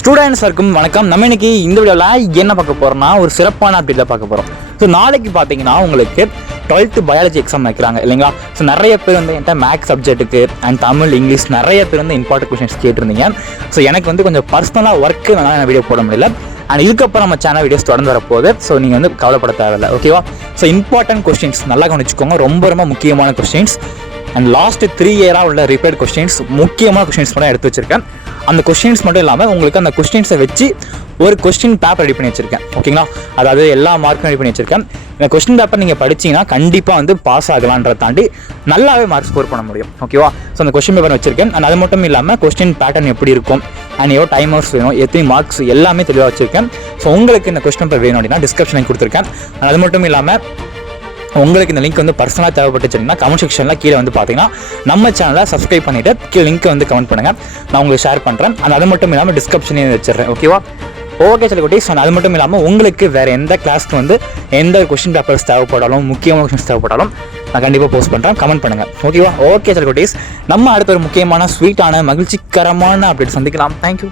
ஸ்டூடெண்ட்ஸுக்கும் வணக்கம். நம்ம இன்னைக்கு இந்த வீடியோவில் என்ன பார்க்க போகிறோம்னா ஒரு சிறப்பான அப்டேட்டில் பார்க்க போகிறோம். ஸோ நாளைக்கு பார்த்தீங்கன்னா உங்களுக்கு 12th பயாலஜி எக்ஸாம் வைக்கிறாங்க இல்லைங்களா. ஸோ நிறைய பேர் வந்து என்கிட்ட மேக்ஸ் சப்ஜெக்ட்டுக்கு அண்ட் தமிழ் இங்கிலீஷ் நிறைய பேர் வந்து இம்பார்ட்டன்ட் கொஸ்டின்ஸ் கேட்டிருந்தீங்க. ஸோ எனக்கு வந்து கொஞ்சம் பர்சனலாக ஒர்க்கு நான் வீடியோ போட முடியல. அண்ட் இதுக்கப்புறம் நம்ம சேனல் வீடியோஸ் தொடர்ந்து வரப்போகுது. ஸோ நீங்கள் வந்து கவலைப்பட தேவையில்லை, ஓகேவா. ஸோ இம்பார்ட்டன்ட் கொஸ்டின்ஸ் நல்லா கவனிச்சுக்கோங்க, ரொம்ப ரொம்ப முக்கியமான கொஸ்டின்ஸ். அண்ட் லாஸ்ட் 3 இயராக உள்ள ரிப்பீட் கொஸ்டின்ஸ், முக்கியமான கொஸ்டின்ஸ் மட்டும் எடுத்து வச்சிருக்கேன். அந்த கொஸ்டின்ஸ் மட்டும் இல்லாமல் உங்களுக்கு அந்த கொஸ்டின்ஸை வச்சு ஒரு கொஸ்டின் பேப்பர் ரெடி பண்ணி வச்சிருக்கேன், ஓகேங்களா. அதாவது எல்லா மார்க்கும் ரெடி பண்ணி வச்சிருக்கேன். இந்த கொஸ்டின் பேப்பர் நீங்கள் படிச்சிங்கன்னா கண்டிப்பாக வந்து பாஸ் ஆகலான்றதை தாண்டி நல்லாவே மார்க் ஸ்கோர் பண்ண முடியும், ஓகேவா. ஸோ அந்த கொஸ்டின் பேப்பர் வச்சிருக்கேன். அண்ட் அது மட்டும் இல்லாமல் கொஸ்டின் பேட்டர்ன் எப்படி இருக்கும் அண்ட் எவ்வளோ டைமர்ஸ் வேணும், எத்தனை மார்க்ஸ் எல்லாமே தெளிவாக வச்சிருக்கேன். ஸோ உங்களுக்கு இந்த கொஸ்டின் பேப்பர் வேணும் அப்படின்னா டிஸ்கிரிப்ஷனில் கொடுத்துருக்கேன். அது மட்டும் இல்லாமல் உங்களுக்கு இந்த லிங்க் வந்து பர்சனலாக தேவைப்பட்டுச்சுன்னா கமெண்ட் செக்ஷனில் கீழே வந்து பார்த்தீங்கன்னா நம்ம சேனலை சப்ஸ்கிரைப் பண்ணிவிட்டு கீழே லிங்க்கை வந்து கமெண்ட் பண்ணுங்கள், நான் உங்களுக்கு ஷேர் பண்ணுறேன். அது மட்டும் இல்லாமல் டிஸ்கிரிப்ஷனையும் வச்சிடுறேன், ஓகேவா. ஓகே சில குட்டீஸ். அது மட்டும் இல்லாமல் உங்களுக்கு வேறு எந்த கிளாஸ்க்கு வந்து எந்த கொஸ்டின் பேப்பர்ஸ் தேவைப்படாலும், முக்கியமான கொஸ்டின்ஸ் தேவைப்படாலும் நான் கண்டிப்பாக போஸ்ட் பண்ணுறேன், கமெண்ட் பண்ணுங்கள், ஓகேவா. ஓகே சில குட்டீஸ், நம்ம அடுத்த ஒரு முக்கியமான ஸ்வீட்டான மகிழ்ச்சிகரமான அப்டேட் சந்திக்கலாம். தேங்க்யூ.